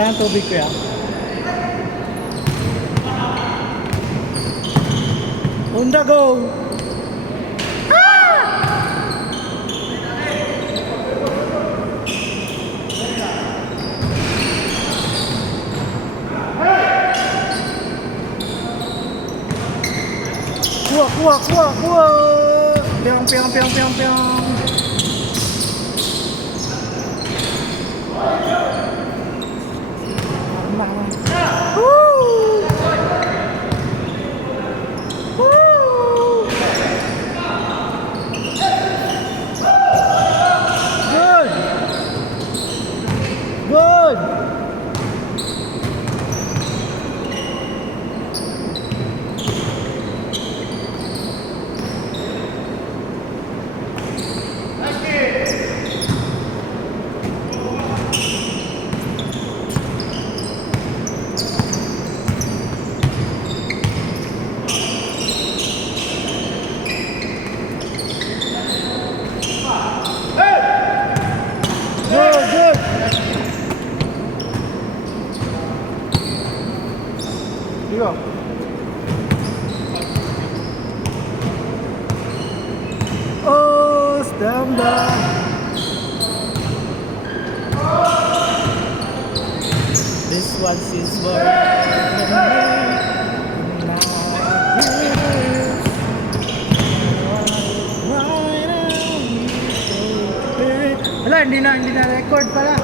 Wala nang tubig kuya. On the go! Kuha! Piang. Woo! Woo! Good! Good! Go. Oh, stand by. This one is for Wala, hindi na record pala.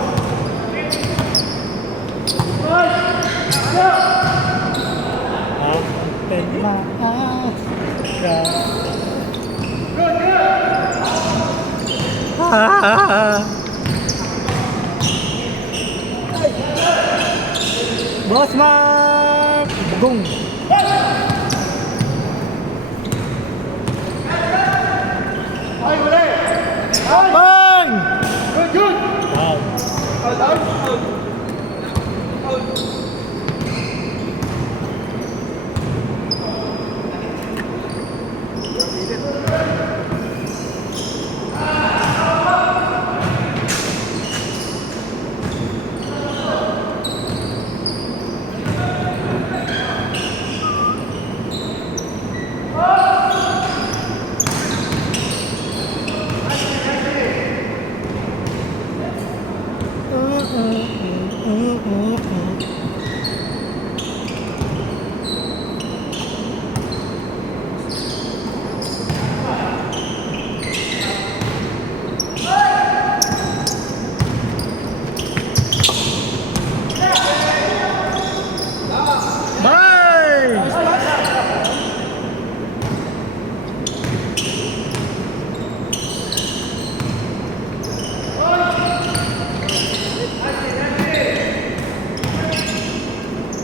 Open my eyes. Boss Mark! Bugong! Ay, wala! Bang! Good! Wow. Out!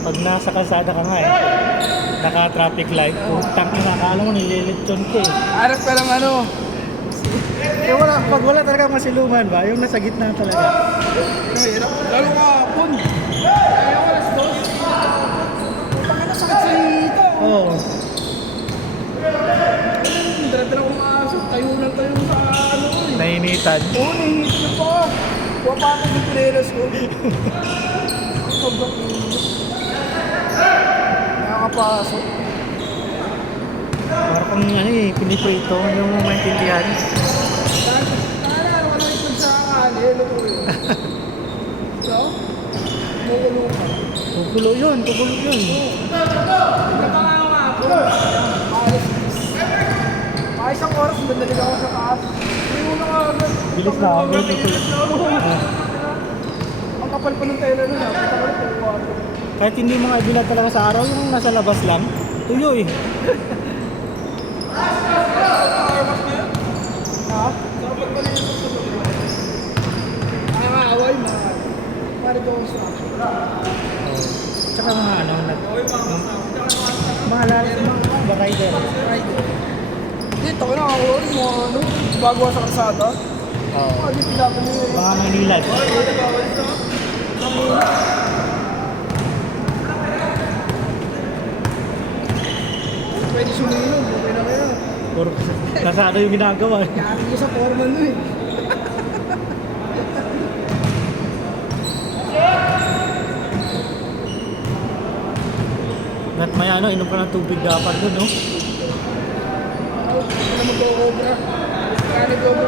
Pag nasa kalsada ka nga naka-traffic light, putang ina, akala mo nililitsyon ko Harap ka lang ano. Pag wala talaga masiluman ba, yung nasa gitna talaga. Lalo ka hapon. Ayaw alas 2. Putang ina, sakit sa hita. Oo. Dala-dala kong aso. Tayo sa ano. Nainitan. Oo, nahihit na pa. Kuha pa ako ng pinelas ko. Sobrang nakakapasok. Parang kung piniprito, hindi mo maintindihan. Wala ikon sa kanin. Ano ko yun? So? Kumukulo ka. Tugulo yun. Nagkakao nga ako. Isang oras, nandali ako sa taas. Hindi mo na agad. Bilis na ako. Ang kapal pa ng tela nun. Kahit hindi mo nga ibilad talaga sa araw, yung nasa labas lang, tuyo eh. Ha? Dapat pa rin yung nakakaaway na. Pare ko sa Tsaka mga mga rider. dito ko na ako mo ano, bago sa kalsada. Oo. Hindi pinapo mo yun. Mga Manila. Pwede sumilog, okay na kayo. Puro kasado yung ginagawa. Kaya ko sa foreman mo eh. At may ano, inom ka ng tubig dapat dun, no? Ano mag-o-obra? Kaya nag-obra.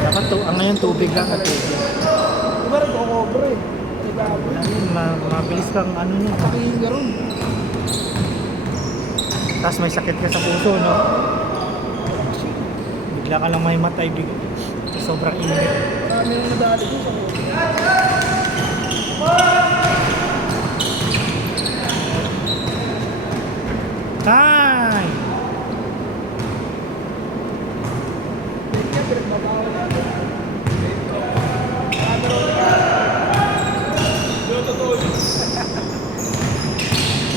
Dapat to, ang ngayon tubig lang at tubig. Diba nag-o-obra eh? Nag-o-obra. Ayun, mabilis kang ano nyo. Pakihinga ron. Tapos may sakit ka sa puso, no? Bigla ka lang may matay, sobrang init. Marami nang nadali ko sa Time! Kaya pinagbabawal natin.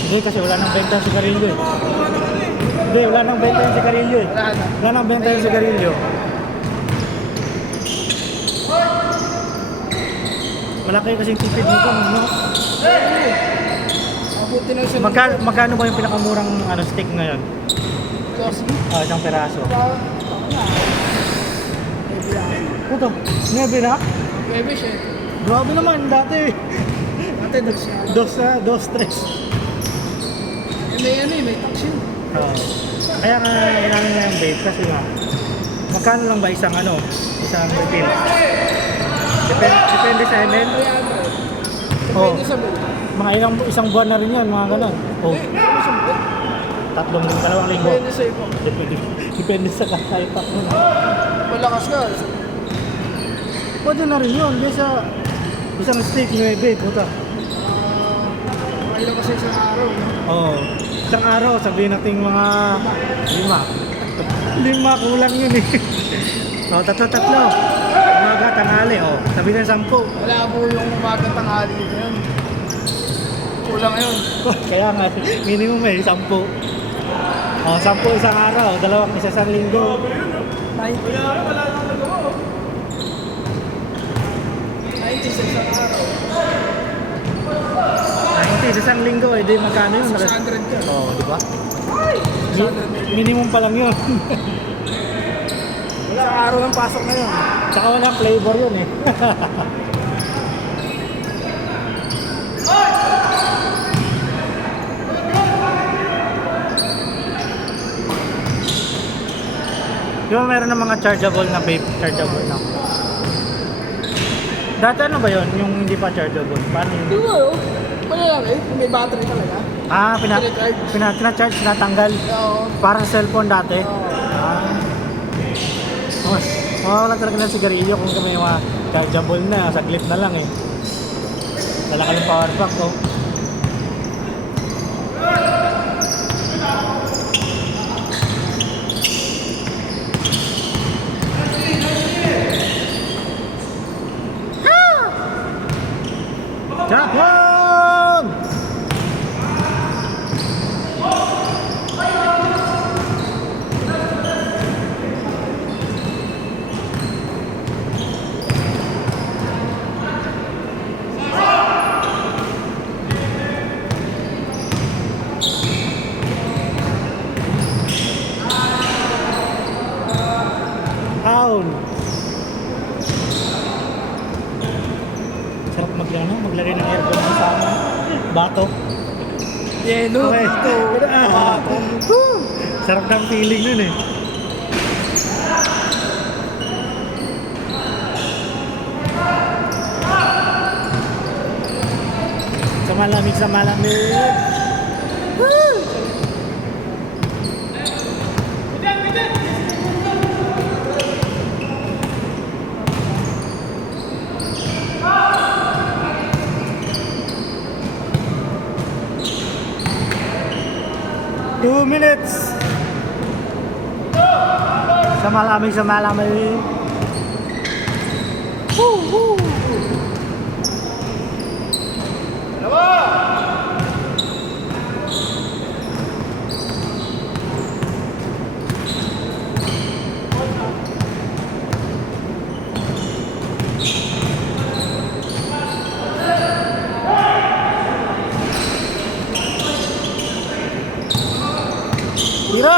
Hindi, kasi wala nang benta yung sigarilyo eh. Hindi, wala nang benta yung sigarilyo eh. Wala na. Wala nang benta yung sigarilyo. Malaki kasing tipid nito, no? Mabuti na siya. Magkano ba yung pinakamurang ano, stick ngayon? Kasi, Isang peraso. baka na. Maybe lang. Puto, 9 na? Maybe siya. Grabe naman, dati. Ate, siya. Dos, tres. May ano eh, may tax yun. Kaya nga, kailangan nga yung vape kasi nga, magkano lang ba isang ano, isang refill? Depende sa ML. 300. Oo. Depende sa buo. Mga isang buwan na rin yan, mga ganun. Oh, Depende sa buo. dalawang linggo. Depende sa iba. Depende sa kakaipak mo. Malakas ka. Pwede na rin yun, kaysa isang stick na vape, puta. Kailan kasi sa araw, no? Oo. Isang araw, sabihin natin mga 5. 5, kulang yun eh. So, tatlo. Umaga, tanghali, sabihin na 10. Wala po yung umagang tanghali na yun. Kulang yun. Kaya nga, minimum 10. 10 isang araw, isa isang linggo. 90 sa isang araw. 90 sa isang linggo, di magkano yun? 600 ka. Di ba? Minimum pa lang yun. Wala araw ng pasok na yun. Tsaka walang flavor yun eh. Di ba meron ng mga chargeable na vape? Chargeable na. Dati ano ba yun? Yung hindi pa chargeable? Paano yun? Di ba yun? Malalaki, may battery talaga. Pina-charge, tinatanggal. Oo. Para sa cellphone dati. Oo. Wala talaga ng sigarilyo kung may mga chargeable na, saglit na lang eh. Dala ka ng power bank, oh. Japon! Sarap maglagay ng aircon sa bato. Yelo, Okay. dito. Sarap ng feeling nun eh. Sa malamig. Woo! Two minutes. Sa malamig. Woo! Woo!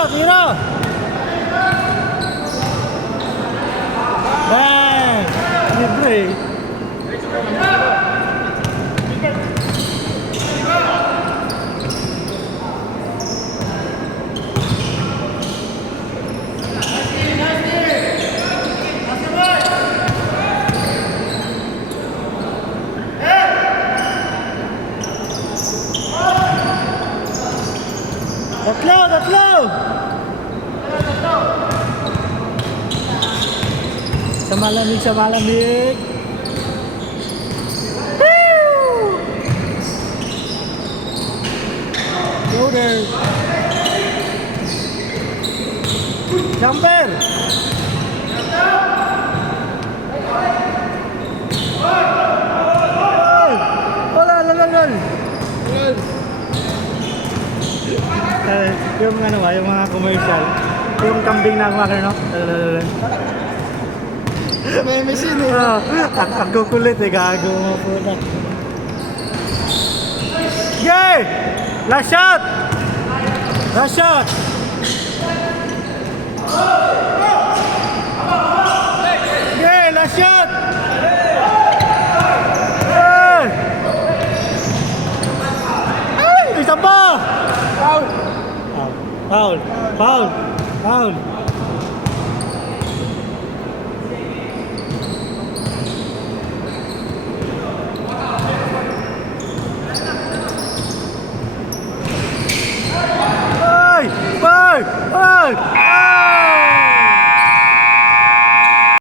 Tira! Bang! Libre eh. Sa malamig, sa malamig. Woo! Go there. Jumper! Ay! Wala, lalagal! Yung ano ba, yung mga commercial, yung kambing na kumakar, no? May machine eh. Ang kukulit eh, gago mo po na. Yay! Last shot! Last shot! Yay! Last shot! Hey! Ay! Isa pa! Foul. Foul! Foul! Foul!